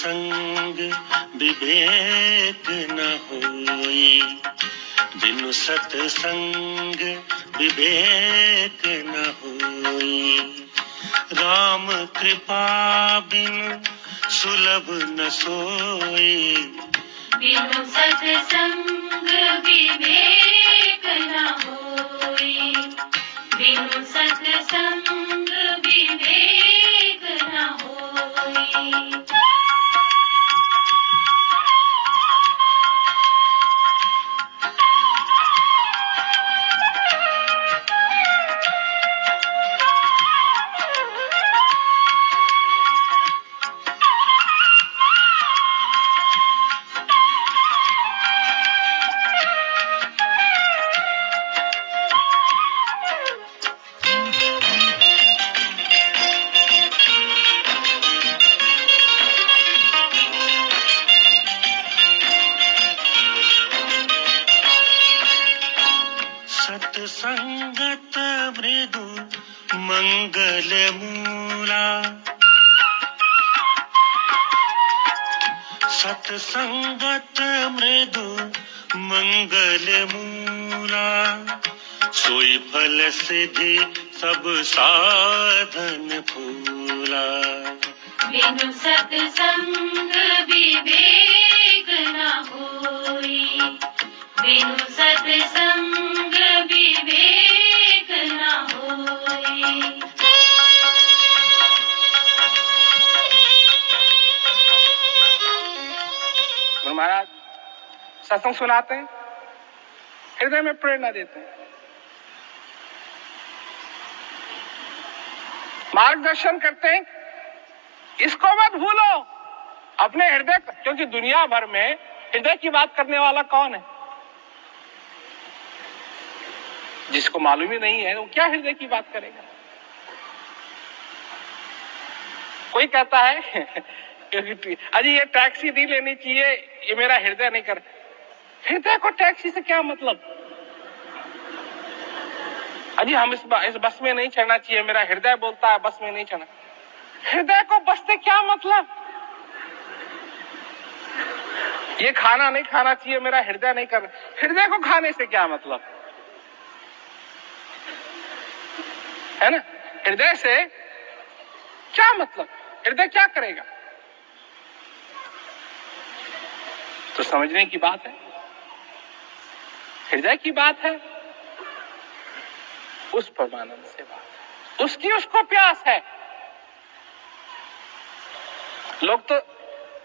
सत्संग विवेक न होई, बिनु सत्संग विवेक न होई। राम कृपा बिनु सुलभ न सोई, बिनु सत्संग विवेक न होई, बिनु सत्संग विवेक न होई। सत्संगत मृदु मंगल मूला, सत्संगत मृदु मंगल मूला। सोई फल सिद्धि सब साधन फूला, बिनु सत्संग विवेक न होई, बिनु सत्संग विवेक न होई। गुरु महाराज सत्संग सुनाते हैं, हृदय में प्रेरणा देते हैं, मार्गदर्शन करते हैं। इसको मत भूलो अपने हृदय, क्योंकि दुनिया भर में हृदय की बात करने वाला कौन है? जिसको मालूम ही नहीं है वो क्या हृदय की बात करेगा? कोई कहता है अजी ये टैक्सी नहीं लेनी चाहिए, ये मेरा हृदय नहीं कर। हृदय को टैक्सी से क्या मतलब? अजी हम इस बस में नहीं चढ़ना चाहिए, मेरा हृदय बोलता है बस में नहीं चढ़ना। हृदय को बस से क्या मतलब? ये खाना नहीं खाना चाहिए, मेरा हृदय नहीं कर। हृदय को खाने से क्या मतलब है ना? हृदय से क्या मतलब? हृदय क्या करेगा? तो समझने की बात है, हृदय की बात है, उस परमानंद से बात है, उसकी उसको प्यास है। लोग तो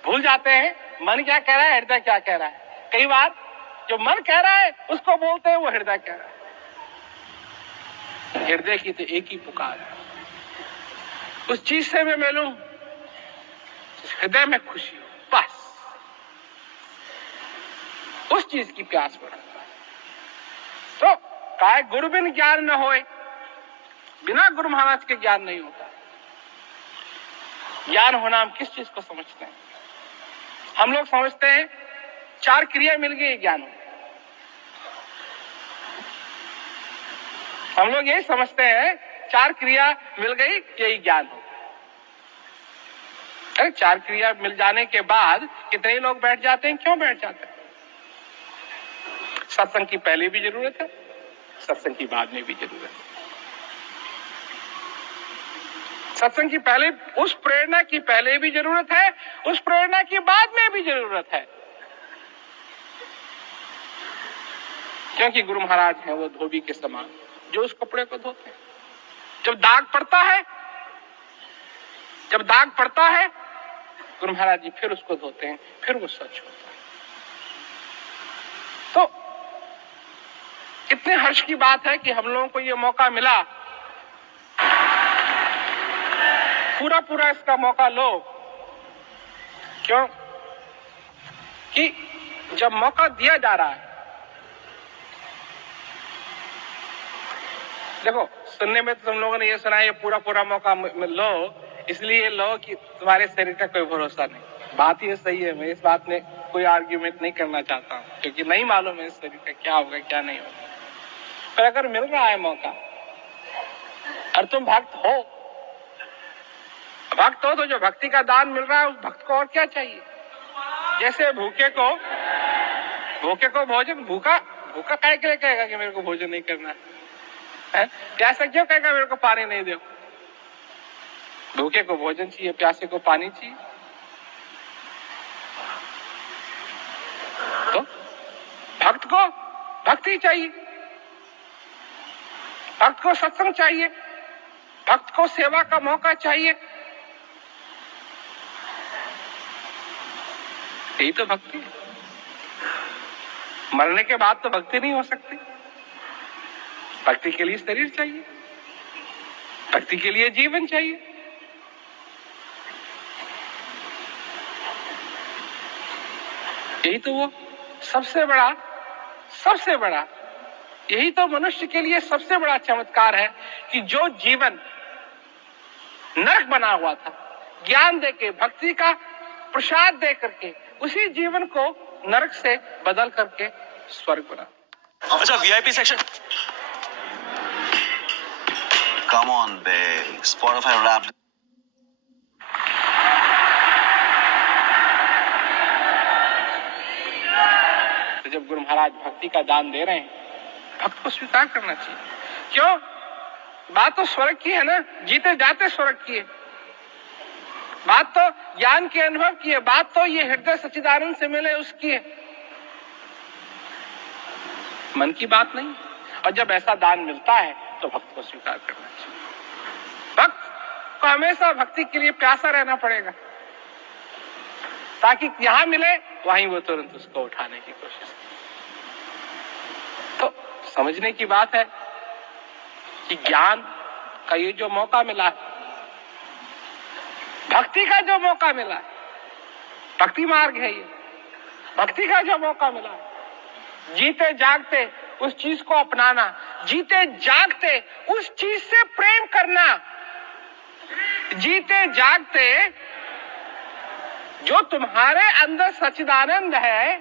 भूल जाते हैं मन क्या कह रहा है, हृदय क्या कह रहा है। कई बार जो मन कह रहा है उसको बोलते हैं वो हृदय कह रहा है। हृदय की तो एक ही पुकार है, उस चीज से मैं मिलूं, हृदय में खुशी हो, बस उस चीज की प्यास बढ़ाता है। तो काय गुरु बिन ज्ञान न होए, बिना गुरु महाराज के ज्ञान नहीं होता। ज्ञान होना हम किस चीज को समझते हैं? हम लोग समझते हैं 4 क्रिया मिल गई ज्ञान हो। हम लोग यही समझते हैं 4 क्रिया मिल गई यही ज्ञान हो। अरे 4 क्रिया मिल जाने के बाद कितने लोग बैठ जाते हैं? क्यों बैठ जाते हैं? सत्संग की पहले भी जरूरत है, सत्संग की बाद में भी जरूरत है। सत्संग की पहले, उस प्रेरणा की पहले भी जरूरत है, उस प्रेरणा की बाद में भी जरूरत है। क्योंकि गुरु महाराज हैं वो धोबी के समान जो उस कपड़े को धोते हैं। जब दाग पड़ता है, गुरु महाराज जी फिर उसको धोते हैं, फिर वो स्वच्छ होता है। तो कितने हर्ष की बात है कि हम लोगों को ये मौका मिला। पूरा इसका मौका लो। क्यों? कि जब मौका दिया जा रहा है, देखो सुनने में तो तुम लोगों ने ये सुना है ये पूरा मौका लो, इसलिए लो कि तुम्हारे शरीर का कोई भरोसा नहीं। बात ये सही है, मैं इस बात में कोई आर्ग्यूमेंट नहीं करना चाहता हूँ, क्योंकि नहीं मालूम है इस शरीर का क्या होगा क्या नहीं होगा। पर अगर मिल रहा है मौका और तुम भक्त हो, भक्त हो तो जो भक्ति का दान मिल रहा है उस भक्त को और क्या चाहिए। जैसे भूखे को भोजन, भूखा काहे के लिए कहेगा कि मेरे को भोजन नहीं करना है? प्यासा क्यों कहेगा मेरे को पानी नहीं दो? भूखे को भोजन चाहिए, प्यासे को पानी चाहिए। तो भक्त को भक्ति चाहिए, भक्त को सत्संग चाहिए, भक्त को सेवा का मौका चाहिए। यही तो भक्ति है। मरने के बाद तो भक्ति नहीं हो सकती। भक्ति के लिए शरीर चाहिए, भक्ति के लिए जीवन चाहिए। यही तो वो सबसे बड़ा यही तो मनुष्य के लिए सबसे बड़ा चमत्कार है कि जो जीवन नरक बना हुआ था, ज्ञान देके, भक्ति का प्रसाद दे करके उसी जीवन को नरक से बदल करके स्वर्ग बना। अच्छा, VIP section. Come on, babe. Spotify Wrapped. तो जब गुरु महाराज भक्ति का दान दे रहे हैं, भक्त को स्वीकार करना चाहिए। क्यों? बात तो स्वर्ग की है ना, जीते जाते स्वर्ग की है। बात तो ज्ञान के अनुभव की है, बात तो ये हृदय सच्चिदानंद से मिले उसकी है, मन की बात नहीं। और जब ऐसा दान मिलता है तो भक्त को स्वीकार करना चाहिए। भक्त को हमेशा भक्ति के लिए प्यासा रहना पड़ेगा, ताकि यहां मिले वहीं वो तुरंत उसको उठाने की कोशिश करे। तो समझने की बात है कि ज्ञान का ये जो मौका मिला है, भक्ति का जो मौका मिला है, भक्ति मार्ग है ये, भक्ति का जो मौका मिला है, जीते जागते उस चीज को अपनाना, जीते जागते उस चीज से प्रेम करना, जीते जागते जो तुम्हारे अंदर सच्चिदानंद है,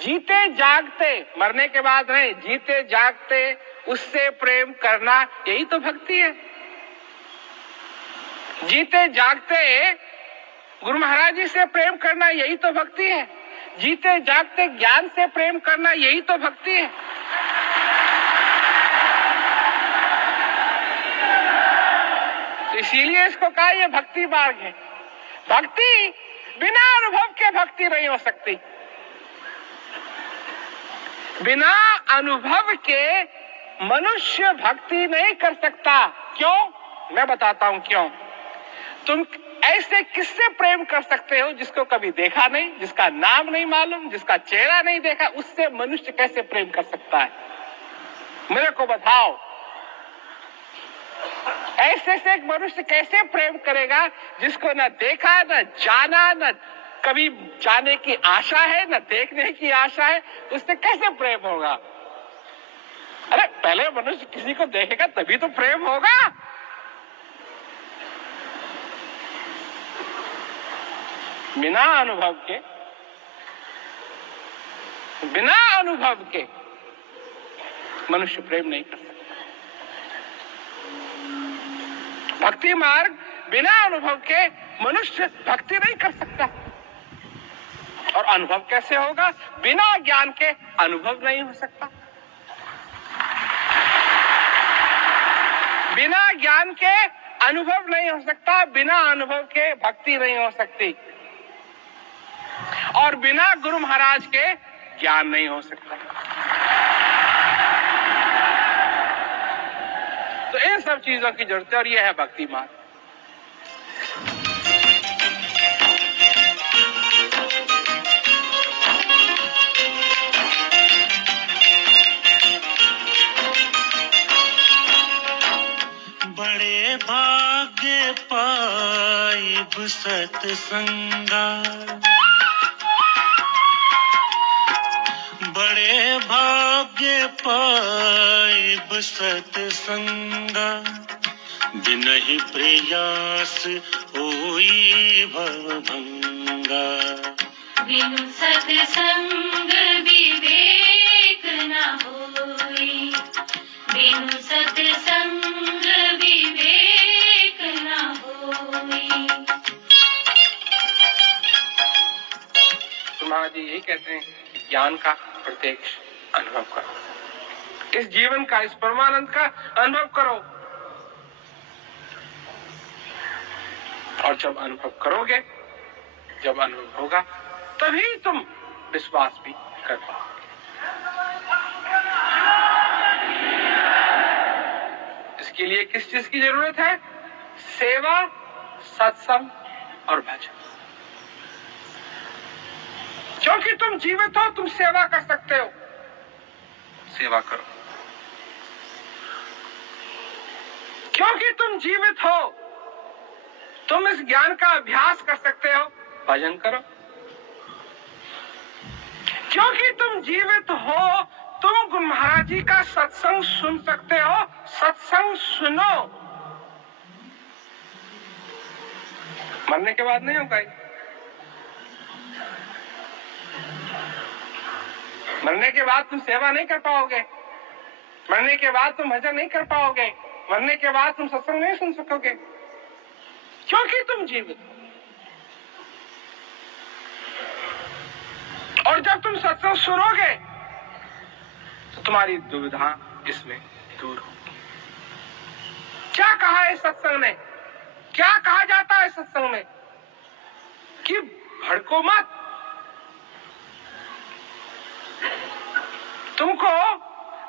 जीते जागते, मरने के बाद नहीं, जीते जागते उससे प्रेम करना, यही तो भक्ति है। जीते जागते गुरु महाराज जी से प्रेम करना, यही तो भक्ति है। जीते जागते ज्ञान से प्रेम करना, यही तो भक्ति है। तो इसीलिए इसको कहा यह भक्ति मार्ग है। भक्ति बिना अनुभव के भक्ति नहीं हो सकती। बिना अनुभव के मनुष्य भक्ति नहीं कर सकता। क्यों? मैं बताता हूं क्यों। तुम ऐसे किससे प्रेम कर सकते हो जिसको कभी देखा नहीं, जिसका नाम नहीं मालूम, जिसका चेहरा नहीं देखा? उससे मनुष्य कैसे प्रेम कर सकता है? मेरे को बताओ। ऐसे से एक मनुष्य कैसे प्रेम करेगा जिसको न देखा, न जाना, न कभी जाने की आशा है, न देखने की आशा है? उससे कैसे प्रेम होगा? अरे पहले मनुष्य किसी को देखेगा तभी तो प्रेम होगा। बिना अनुभव के मनुष्य प्रेम नहीं कर सकता। भक्ति मार्ग बिना अनुभव के मनुष्य भक्ति नहीं कर सकता। और अनुभव कैसे होगा? बिना ज्ञान के अनुभव नहीं हो सकता। बिना ज्ञान के अनुभव नहीं हो सकता, बिना अनुभव के भक्ति नहीं हो सकती, और बिना गुरु महाराज के ज्ञान नहीं हो सकता। तो इन सब चीजों की जरूरत है, और यह है भक्ति मार्ग। बड़े भाग्य पाइब सत्संगा, बड़े भाग्य पाइब सत्संगा, बिनहि प्रयास होई भवभंगा। बिनु सत्संग विवेक न होई, बिनु सत्संग विवेक न होई। जी यही कहते हैं कि ज्ञान का प्रत्यक्ष अनुभव करो, इस जीवन का, इस परमानंद का अनुभव करो। और जब अनुभव करोगे, जब अनुभव होगा, तभी तुम विश्वास भी कर पाओगे। इसके लिए किस चीज की जरूरत है? सेवा, सत्संग और भजन। क्योंकि तुम जीवित हो, तुम सेवा कर सकते हो, सेवा करो। क्योंकि तुम जीवित हो, तुम इस ज्ञान का अभ्यास कर सकते हो, भजन करो। क्योंकि तुम जीवित हो, तुम गुरु महाराज जी का सत्संग सुन सकते हो, सत्संग सुनो। मरने के बाद नहीं होगा ये। मरने के बाद तुम सेवा नहीं कर पाओगे, मरने के बाद तुम भजन नहीं कर पाओगे, मरने के बाद तुम सत्संग नहीं सुन सकोगे, क्योंकि तुम जीवित हो। और जब तुम सत्संग सुनोगे तो तुम्हारी दुविधा इसमें दूर होगी। क्या कहा है सत्संग ने? क्या कहा जाता है सत्संग में? कि भड़को मत, तुमको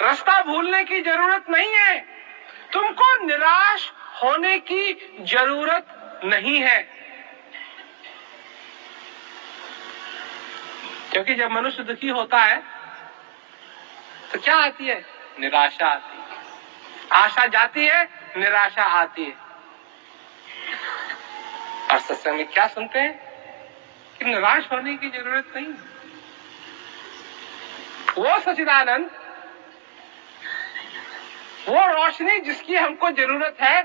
रास्ता भूलने की जरूरत नहीं है, तुमको निराश होने की जरूरत नहीं है। क्योंकि जब मनुष्य दुखी होता है तो क्या आती है? निराशा आती है। आशा जाती है, निराशा आती है। और सत्संग में क्या सुनते हैं? कि निराश होने की जरूरत नहीं। वो सच्चिदानंद, वो रोशनी जिसकी हमको जरूरत है,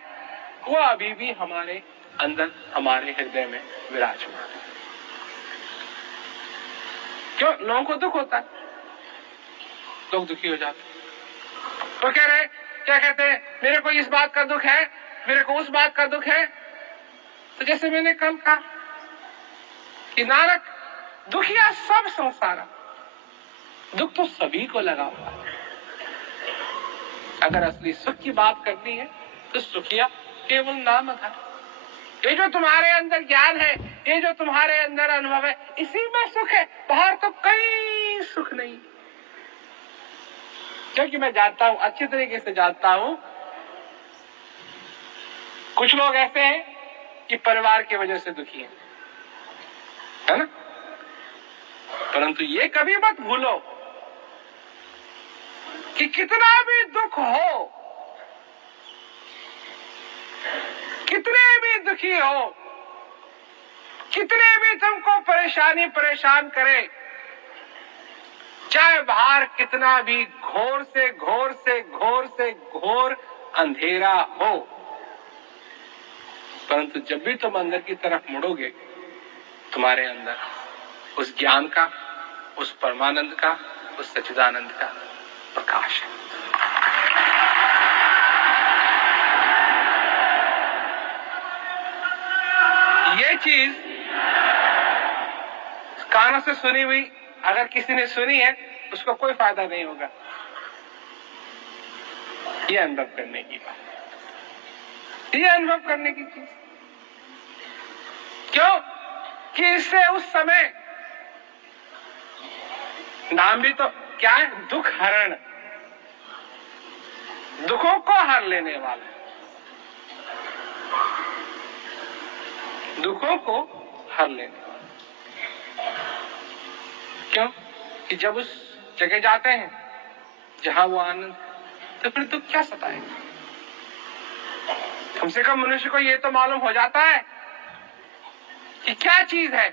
वो अभी भी हमारे अंदर, हमारे हृदय में विराजमान है। क्यों? लोगों को दुख होता है, लोग दुखी हो जाते हैं। तो कह रहे, क्या कहते हैं? मेरे को इस बात का दुख है, मेरे को उस बात का दुख है। तो जैसे मैंने कल कहा कि नानक, दुखिया सब संसार, दुख तो सभी को लगा हुआ है। अगर असली सुख की बात करनी है तो सुखिया केवल नाम है। ये जो तुम्हारे अंदर ज्ञान है, ये जो तुम्हारे अंदर अनुभव है, इसी में सुख है, बाहर तो कहीं सुख नहीं। क्योंकि मैं जानता हूं, अच्छी तरीके से जानता हूं, कुछ लोग ऐसे हैं कि परिवार की वजह से दुखी हैं, है ना? परंतु ये कभी मत भूलो कि कितना भी दुख हो, कितने भी दुखी हो, कितने भी तुमको परेशानी परेशान करे, चाहे बाहर कितना भी घोर से घोर से घोर से घोर अंधेरा हो, परंतु जब भी तुम अंदर की तरफ मुड़ोगे, तुम्हारे अंदर उस ज्ञान का, उस परमानंद का, उस सच्चिदानंद का प्रकाश है। ये चीज कानों से सुनी हुई अगर किसी ने सुनी है, उसको कोई फायदा नहीं होगा। ये अनुभव करने की बात, ये अनुभव करने की चीज। क्यों? कि इससे उस समय, नाम भी तो क्या है? दुख हरण, दुखों को हर लेने वाला, दुखों को हर लेने वाला। क्यों? कि जब उस जगह जाते हैं जहां वो आनंद है, तो फिर दुख क्या सताएगा? कम से कम मनुष्य को ये तो मालूम हो जाता है कि क्या चीज है।